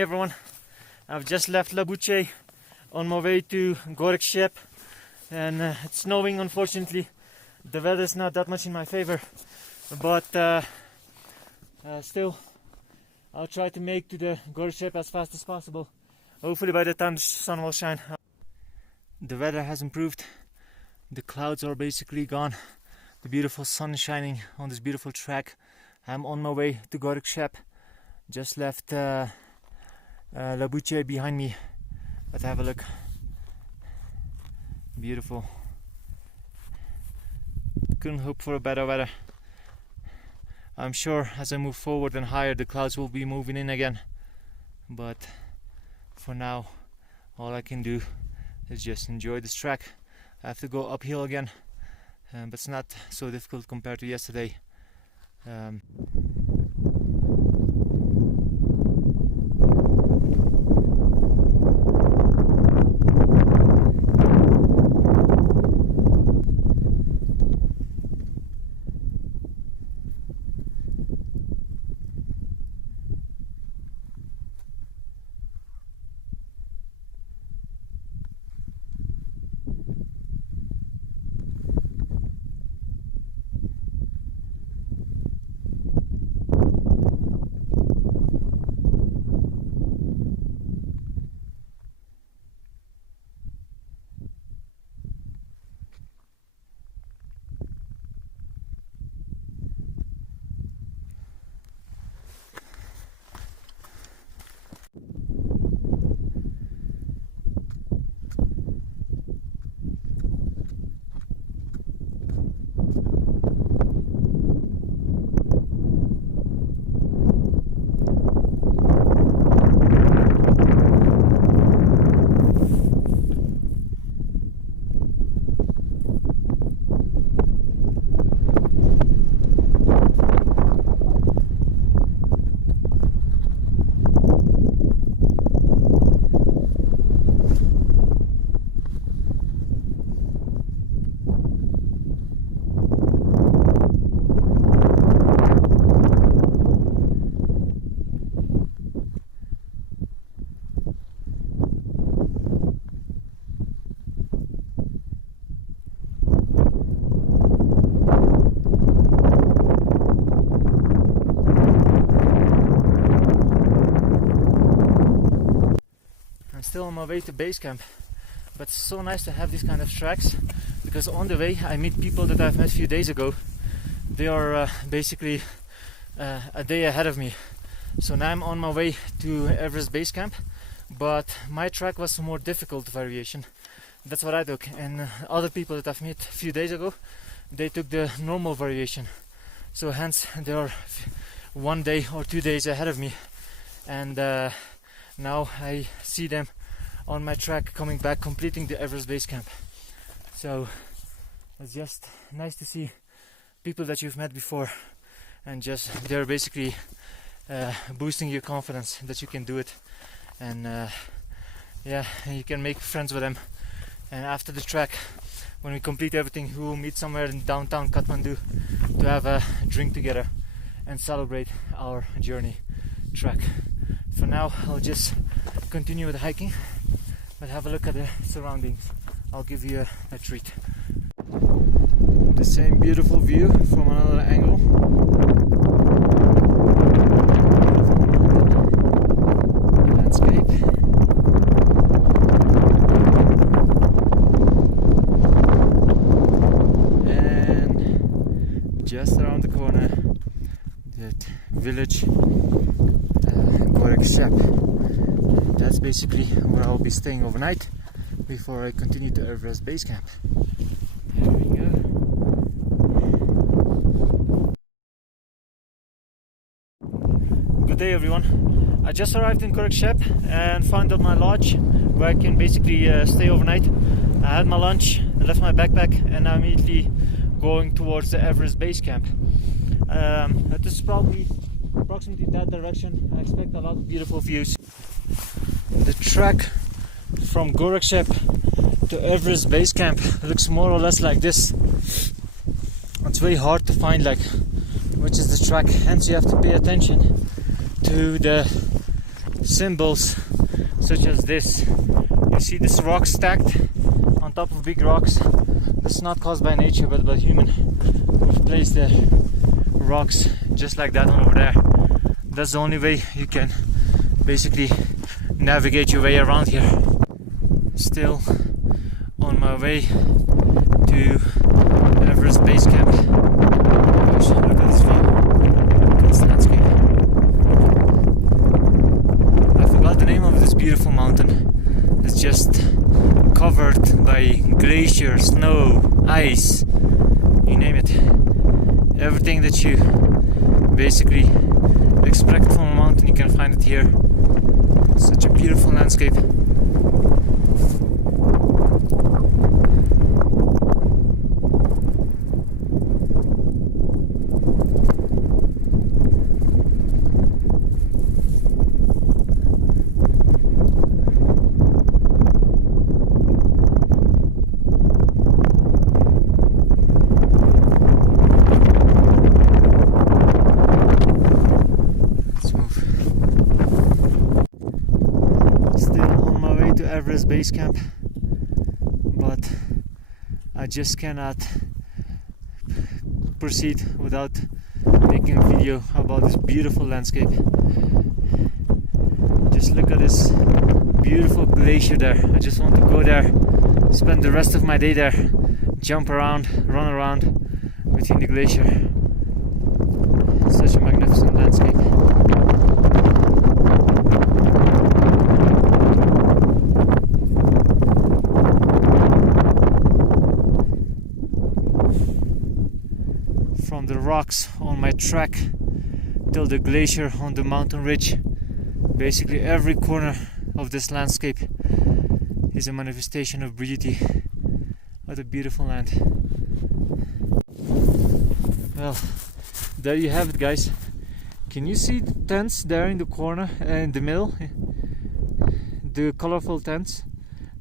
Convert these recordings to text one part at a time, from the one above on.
everyone. I've just left Labouche on my way to Gorikshep, and it's snowing unfortunately. The weather is not that much in my favor, but still I'll try to make to the Gorikshep as fast as possible. Hopefully by the time the sun will shine. The weather has improved. The clouds are basically gone. The beautiful sun is shining on this beautiful track. I'm on my way to Gorikshep. Just left Labouche behind me. Let's have a look. Beautiful. Couldn't hope for a better weather. I'm sure as I move forward and higher, the clouds will be moving in again. But for now, all I can do is just enjoy this track. I have to go uphill again, but it's not so difficult compared to yesterday. Still on my way to base camp, but it's so nice to have these kind of tracks, because on the way I meet people that I've met a few days ago. They are basically a day ahead of me, so now I'm on my way to Everest base camp, but my track was a more difficult variation. That's what I took, and other people that I've met a few days ago, they took the normal variation, so hence they are 1 day or 2 days ahead of me, and now I see them on my track coming back, completing the Everest base camp. So it's just nice to see people that you've met before, and just they're basically boosting your confidence that you can do it, and yeah, you can make friends with them. And after the track, when we complete everything, we will meet somewhere in downtown Kathmandu to have a drink together and celebrate our journey track. For now, I'll just continue with hiking, but have a look at the surroundings. I'll give you a treat. The same beautiful view from another angle. The landscape. And just around the corner, that village, Gorikshep. That's basically where I'll be staying overnight before I continue to Everest base camp. There we go. Good day everyone. I just arrived in Gorikshep and found out my lodge where I can basically stay overnight. I had my lunch, I left my backpack, and I'm immediately going towards the Everest base camp. This is probably approximately that direction. I expect a lot of beautiful views. The track from Gorikshep to Everest base camp looks more or less like this. It's very hard to find which is the track, hence you have to pay attention to the symbols such as this. You see this rock stacked on top of big rocks. This is not caused by nature but by human. We've placed the rocks just like that one over there. That's the only way you can basically navigate your way around here. Still on my way to Everest base camp. Gosh, look at this view. Look at this landscape. I forgot the name of this beautiful mountain. It's just covered by glacier, snow, ice, you name it. Everything that you basically expect from a mountain, you can find it here. Such a beautiful landscape. Everest base camp, but I just cannot proceed without making a video about this beautiful landscape. Just look at this beautiful glacier there. I just want to go there, spend the rest of my day there, jump around, run around between the glacier. Such a magnificent landscape. From the rocks on my trek till the glacier on the mountain ridge, basically every corner of this landscape is a manifestation of beauty. What a beautiful land. Well, there you have it, guys. Can you see the tents there in the corner, in the middle? The colorful tents?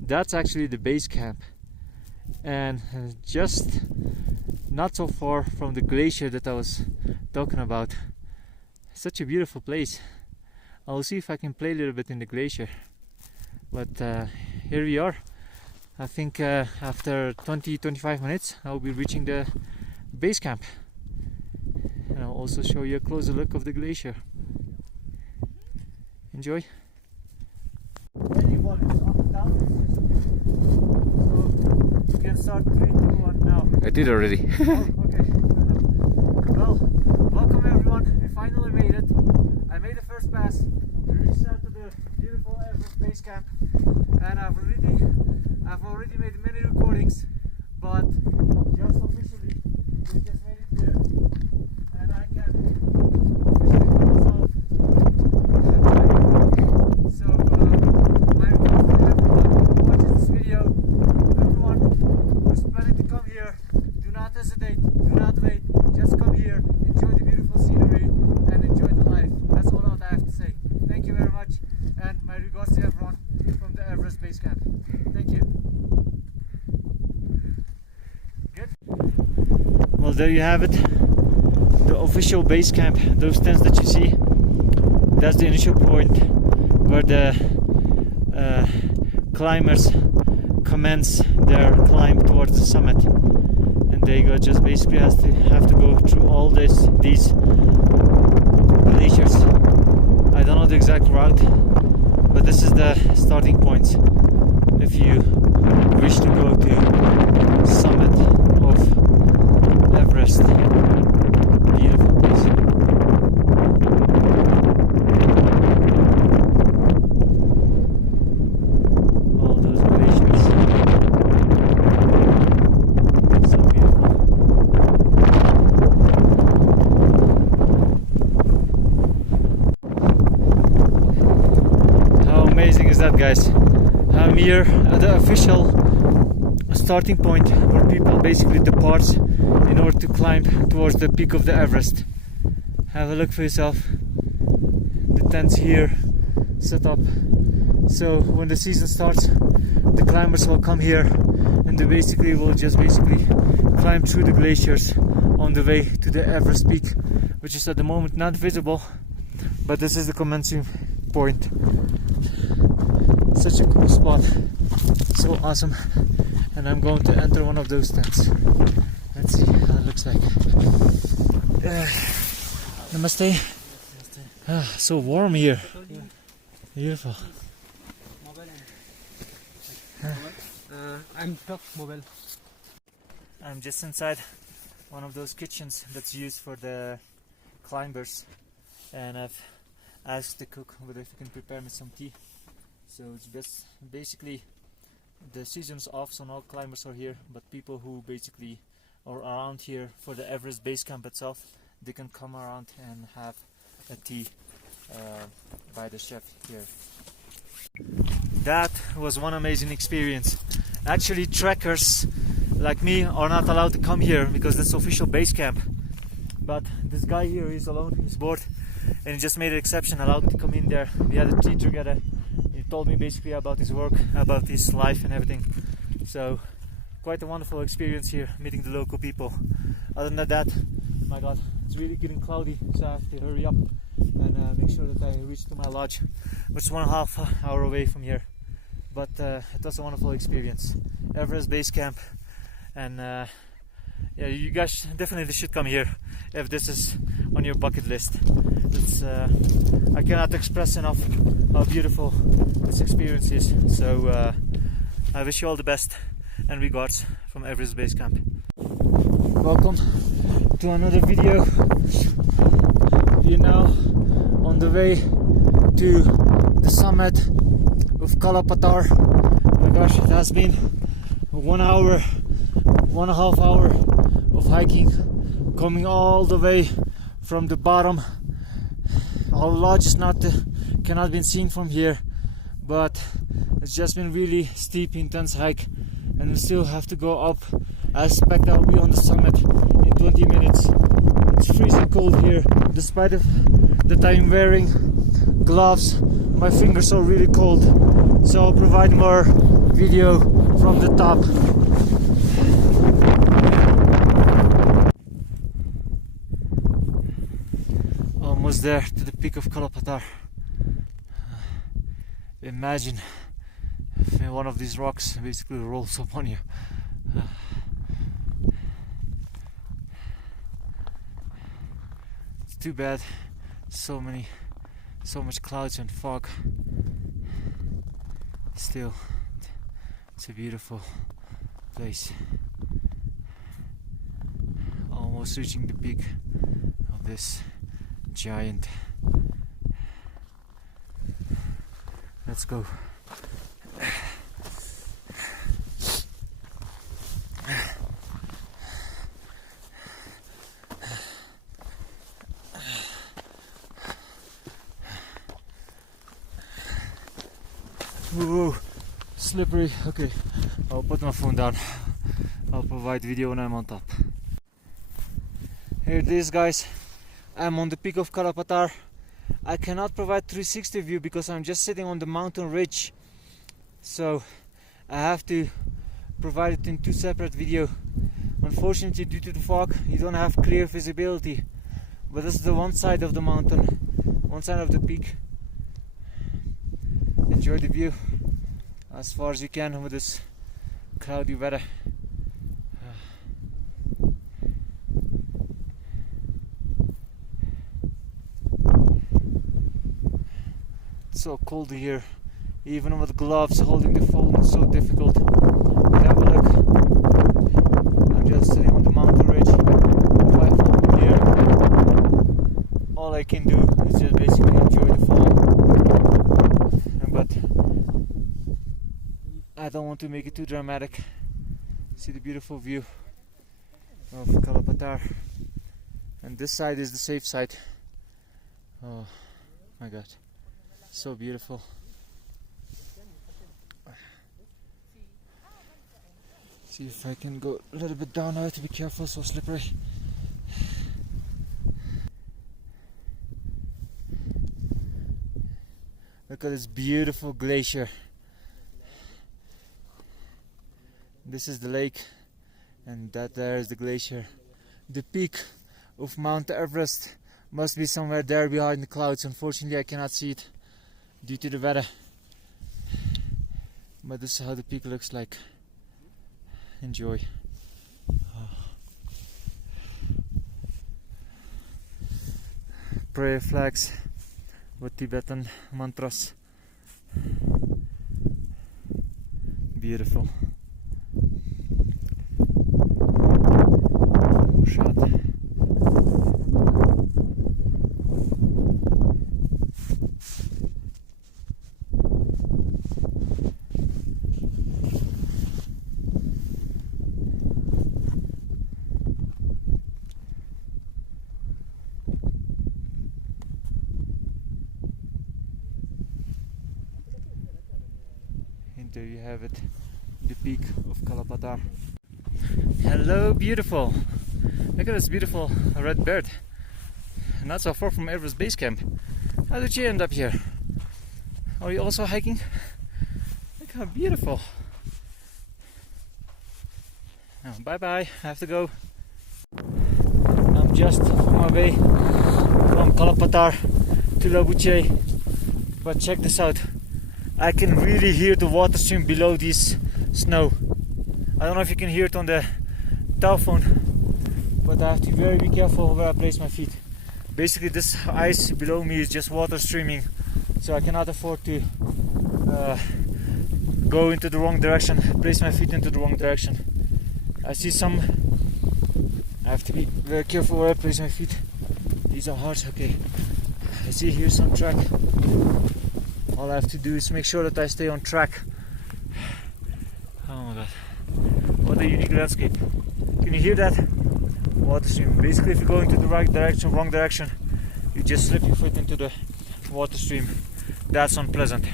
That's actually the base camp. And just not so far from the glacier that I was talking about. Such a beautiful place. I'll see if I can play a little bit in the glacier. But here we are. I think after 20-25 minutes I'll be reaching the base camp. And I'll also show you a closer look of the glacier. Enjoy. You can start 3, 2, 1 now. I did already. Oh, okay. Well, welcome everyone. We finally made it. I made the first pass. We reached out to the beautiful Everest base camp, and I've already made many recordings, but just officially we just made it here, and I can officially call myself. So my request to everyone who watches this video, everyone who's planning to come here, do not hesitate, do not wait, just come here, enjoy the beautiful scenery and enjoy the life. That's all I have to say. Thank you very much, and my regards to everyone from the Everest base camp. Thank you. Good? Well, there you have it. The official base camp. Those tents that you see, that's the initial point where the climbers commence their climb towards the summit, and they just basically have to go through all these glaciers. I don't know the exact route, but this is the starting point if you wish to go to summit of Everest. Beautiful place. All those glaciers. So beautiful. How amazing is that, guys? I'm here at the official starting point where people basically depart in order to climb towards the peak of the Everest. Have a look for yourself. The tents here set up, so when the season starts the climbers will come here and they will just climb through the glaciers on the way to the Everest peak, which is at the moment not visible, but this is the commencing point. Such a cool spot, so awesome. And I'm going to enter one of those tents. Let's see how it looks like. Namaste. So warm here. Beautiful. I'm just inside one of those kitchens that's used for the climbers, and I've asked the cook whether he can prepare me some tea. So it's just basically the season's off, so no climbers are here, but people who basically are around here for the Everest base camp itself, they can come around and have a tea by the chef here. That was one amazing experience. Actually, trekkers like me are not allowed to come here because that's official base camp. But this guy here is alone, he's bored, and he just made an exception, allowed me to come in there. We had a tea together. He told me basically about his work, about his life and everything. So quite a wonderful experience here, meeting the local people. Other than that, my god, it's really getting cloudy, so I have to hurry up and make sure that I reach to my lodge, which is 1.5 hour away from here. But it was a wonderful experience. Everest base camp, and yeah, you guys definitely should come here if this is on your bucket list. It's I cannot express enough how beautiful this experience is. So I wish you all the best and regards from Everest base camp. Welcome to another video. We're now on the way to the summit of Kalapatar. Oh my gosh, it has been 1 hour, 1.5 hour of hiking, coming all the way from the bottom. Our lodge is cannot be seen from here, but it's just been really steep, intense hike, and we still have to go up. I expect I'll be on the summit in 20 minutes. It's freezing cold here, despite that I'm wearing gloves. My fingers are really cold, so I'll provide more video from the top. Almost there to the peak of Kalapatar. Imagine if one of these rocks basically rolls upon you. It's too bad, so much clouds and fog. Still, it's a beautiful place. Almost reaching the peak of this giant. Let's go. Whoa, slippery. Okay, I'll put my phone down. I'll provide video when I'm on top. Here it is, guys. I'm on the peak of Kalapatar. I cannot provide 360 view because I'm just sitting on the mountain ridge, so I have to provide it in two separate video. Unfortunately, due to the fog, you don't have clear visibility, but this is the one side of the mountain, one side of the peak. Enjoy the view as far as you can with this cloudy weather. It's so cold here, even with gloves. Holding the phone is so difficult. But have a look. I'm just sitting on the mountain ridge. If I fall from here, all I can do is just basically enjoy the fall. But I don't want to make it too dramatic. See the beautiful view of Kalapatar, and this side is the safe side. Oh my god, so beautiful. See if I can go a little bit down. I have to be careful, so slippery. Look at this beautiful glacier. This is the lake, and that there is the glacier. The peak of Mount Everest must be somewhere there behind the clouds. Unfortunately, I cannot see it. due to the weather. But this is how the peak looks like. Enjoy. Prayer flags with Tibetan mantras. Beautiful. Shot. And there you have it, the peak of Kalapatar. Hello, beautiful. Look at this beautiful red bird. Not so far from Everest base camp. How did you end up here? Are you also hiking? Look how beautiful. Oh, bye bye, I have to go. I'm just on my way from Kalapatar to Labouche. But check this out. I can really hear the water stream below this snow. I don't know if you can hear it on the telephone, but I have to be very careful where I place my feet. Basically, this ice below me is just water streaming, so I cannot afford to go into the wrong direction, place my feet into the wrong direction. I see some. I have to be very careful where I place my feet. These are hard. Okay, I see here some track. All I have to do is make sure that I stay on track. Oh my god, what a unique landscape. Can you hear that? Water stream. Basically, if you go into the right direction, wrong direction, you just slip your foot into the water stream. That's unpleasant.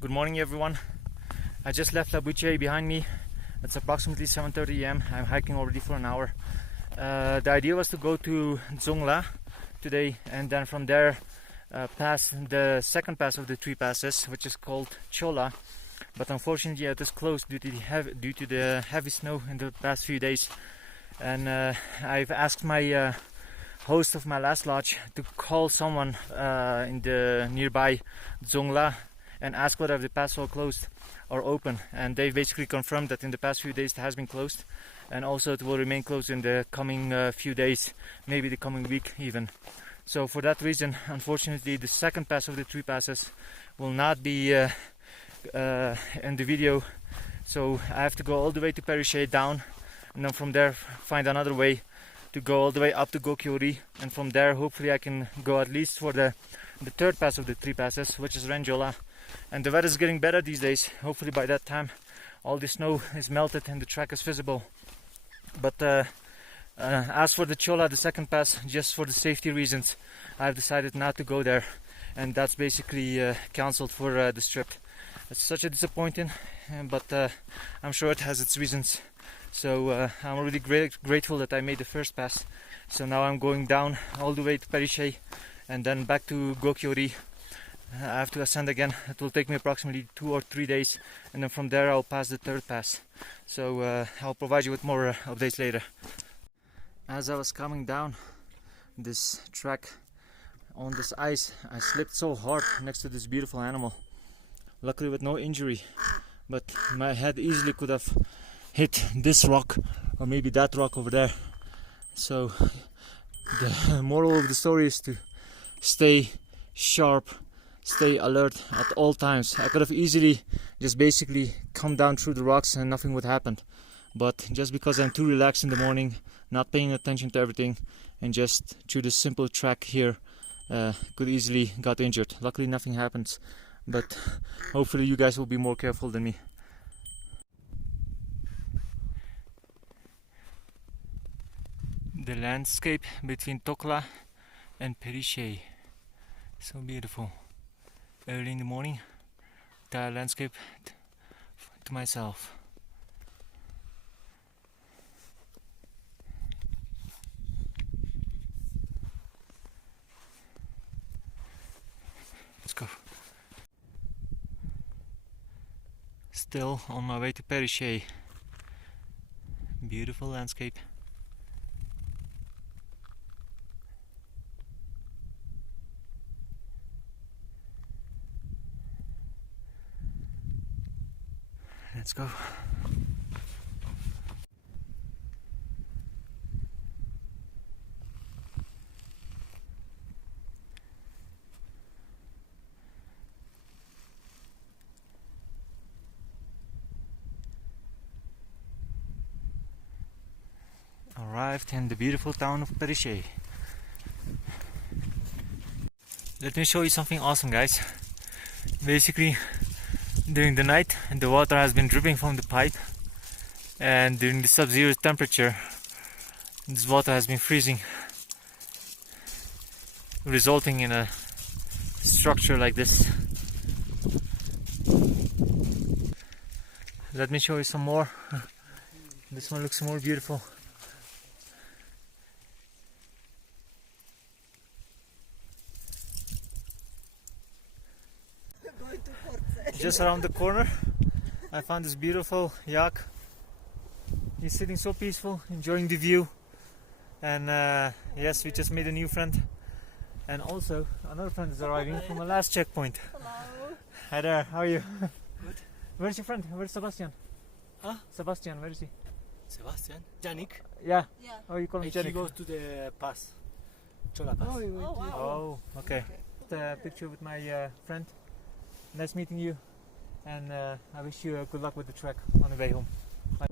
Good morning, everyone. I just left Labouche behind me. It's approximately 7:30 a.m. I'm hiking already for an hour. The idea was to go to Dzongla today, and then from there pass the second pass of the three passes, which is called Chola. But unfortunately, it is closed due to the heavy snow in the past few days. And I've asked my host of my last lodge to call someone in the nearby Dzongla and ask whether the pass was closed or open, and they basically confirmed that in the past few days it has been closed, and also it will remain closed in the coming few days, maybe the coming week even. So for that reason, unfortunately, the second pass of the three passes will not be in the video. So I have to go all the way to Perichet down, and then from there find another way to go all the way up to Gokyori, and from there hopefully I can go at least for the third pass of the three passes, which is Renjola. And the weather is getting better these days. Hopefully by that time all the snow is melted and the track is visible. But as for the Chola, the second pass, just for the safety reasons, I've decided not to go there, and that's basically cancelled for this trip. It's such a disappointing, but I'm sure it has its reasons. So I'm really grateful that I made the first pass. So now I'm going down all the way to Perichet and then back to Gokyori. I have to ascend again. It will take me approximately 2 or 3 days, and then from there I'll pass the third pass. So I'll provide you with more updates later. As I was coming down this track on this ice, I slipped so hard next to this beautiful animal. Luckily with no injury, but my head easily could have hit this rock or maybe that rock over there. So the moral of the story is to stay sharp, stay alert at all times. I could have easily just basically come down through the rocks and nothing would happen, but just because I'm too relaxed in the morning, not paying attention to everything, and just through this simple track here could easily got injured. Luckily nothing happens, but hopefully you guys will be more careful than me. The landscape between Tokla and Perichet, so beautiful. Early in the morning, the landscape to myself. Let's go. Still on my way to Perichet. Beautiful landscape. Let's go. Arrived in the beautiful town of Perichet. Let me show you something awesome, guys. Basically, during the night the water has been dripping from the pipe, and during the sub-zero temperature this water has been freezing, resulting in a structure like this. Let me show you some more. This one looks more beautiful. Just around the corner I found this beautiful yak. He's sitting so peaceful, enjoying the view. And yes, we just made a new friend. And also another friend is arriving from the last checkpoint. Hello. Hi there, how are you? Good. Where's your friend? Where's Sebastian? Huh? Sebastian, where is he? Sebastian? Janik? Yeah. Yeah. Oh, you call him He Janik? goes to the pass. Chola pass. Oh, wow. Oh, okay. A picture with my friend. Nice meeting you, and I wish you good luck with the trek on the way home. Bye.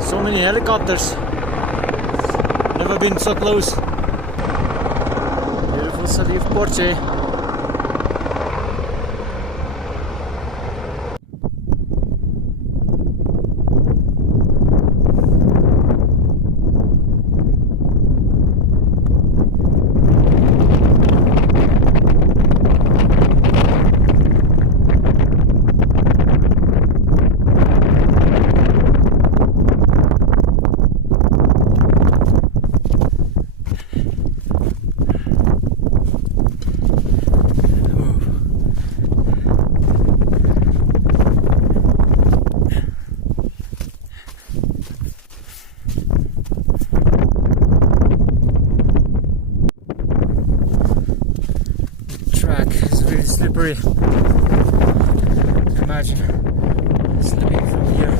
So many helicopters. Never been so close. Beautiful city of Porche. Slippery. Imagine slipping from here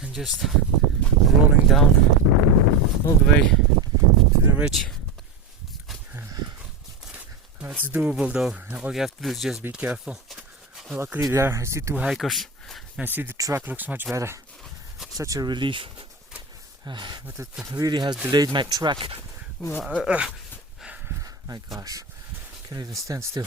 and just rolling down all the way to the ridge. It's doable though. All you have to do is just be careful. Luckily there I see two hikers and I see the track looks much better. Such a relief. But it really has delayed my track. My gosh, can't even stand still.